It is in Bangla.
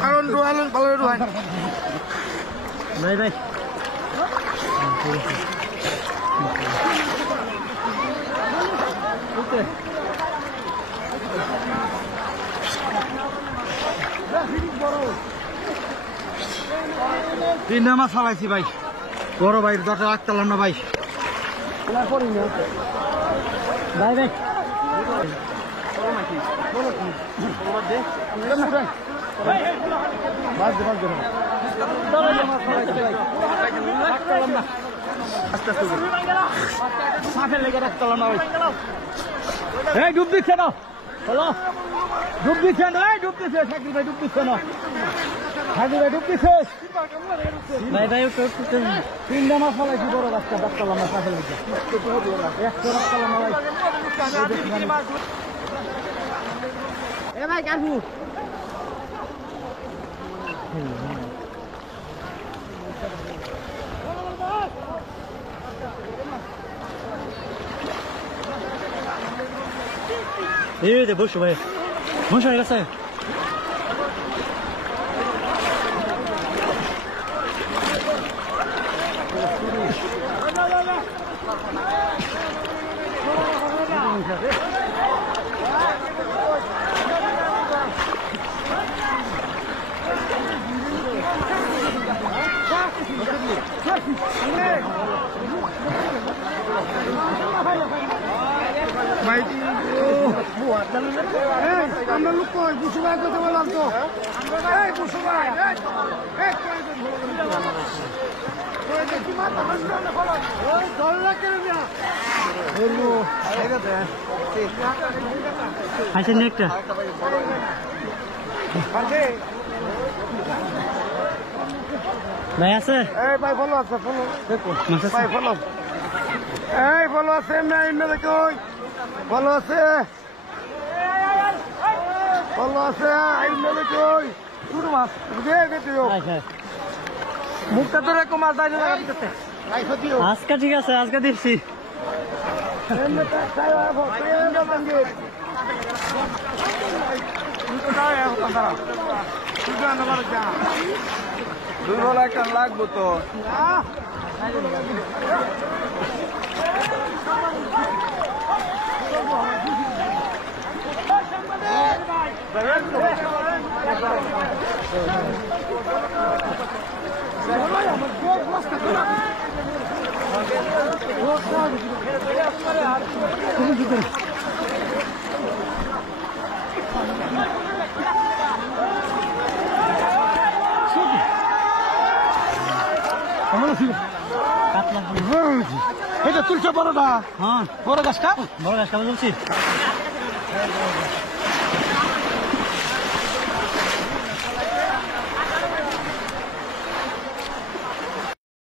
কারণ রোহান ভালো রোহান ভাই ভাই তিনটা মাছ ফালাইছি ভাই বড় ভাই দরটা রাখতাম না ভাই ভাই ভাই ডুব দিচ্ছে না হলো ডুব দিচ্ছে না ডুব দিচ্ছে সাকিব ভাই ডুব দিচ্ছে না সাকিব ভাই ডুব দিচ্ছে ভাই ভাই তিনটা মাছ ফলাইছি বড় বাচ্চা রাখতাম না সাথে একশো রাখতাম না ভাই এ ভাই কাকু এই বসো ভাই বসো গেছে আমরা লোক কই বুসু ভাই কথা বললাম তো এই বুসু ভাই এই একটা ভাই আছে ভাই ভালো আছে ভালো দেখো ভাই ভালো এই ভালো আছে না দেখো ভালো আছে ভালো আছে শুরু মাছ মুখটা তো এরকম মাছ দাঁড়িয়ে লাগাতে আজকে ঠিক আছে আজকে দিচ্ছি একটা লাগবো তো এটা তুলছে বড়টা হ্যাঁ বড় গাছটা তুলছি